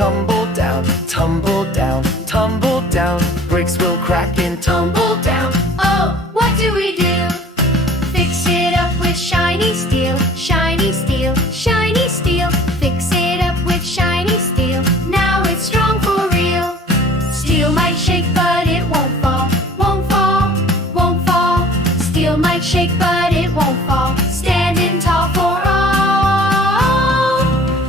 tumble down, tumble down, tumble down. Bricks will crack and tumble down. Oh, what do we do? Fix it up with shiny steel, shiny steel, shiny steel. Fix it up with shiny steel. Now it's strong for real. Steel might shake, but it won't fall, won't fall, won't fall. Steel might shake, but it won't fall. Standing tall for all.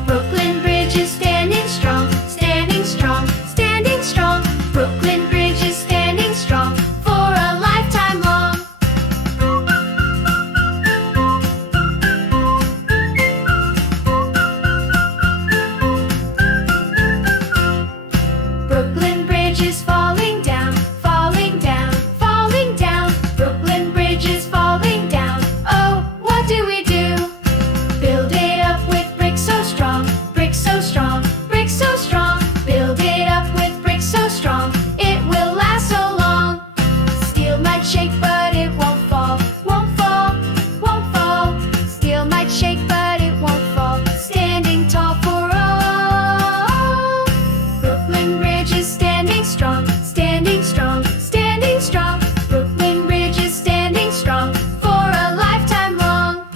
Brooklyn Bridge is standing strong, standing strong, standing strong. Brooklyn Bridge is standing strong for a lifetime long. Brooklyn Bridge is falling down, falling down, falling down. Brooklyn Bridge is falling down. Oh, what do we do? Build it up with bricks so strong, bricks so strong, bricks so strong. Build it up with bricks so strong, it will last so long. Steel might shake, but it won't fall, won't fall, won't fall. Steel might shake, but it won't fall. Standing tall for all. Brooklyn Bridge is standing strong, standing strong, standing strong. Brooklyn Bridge is standing strong for a lifetime long.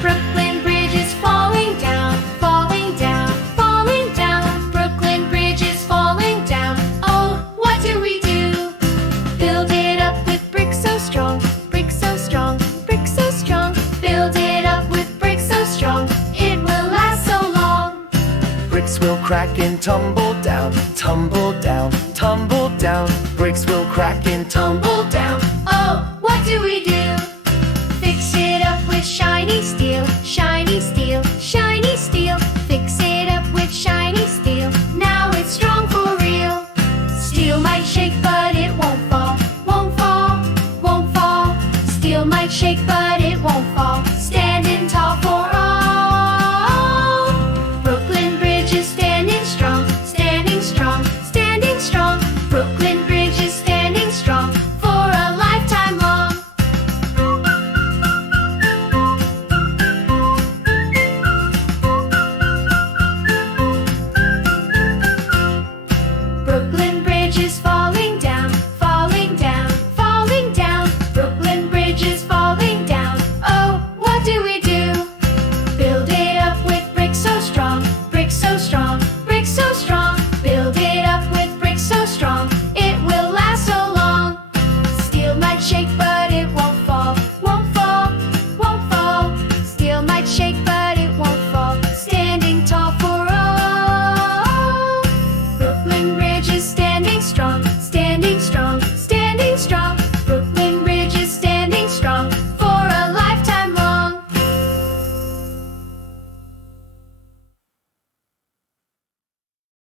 Brooklyn Bridge is falling down, falling down, falling down. Brooklyn Bridge is falling down. Oh, what do we do? Build it up with bricks so strong, bricks so strong, bricks so strong. Build it up with bricks so strong, it will last so long. Bricks will crack and tumble down, tumble down, tumble down. Bricks will crack and tumble down. Oh, what do we do?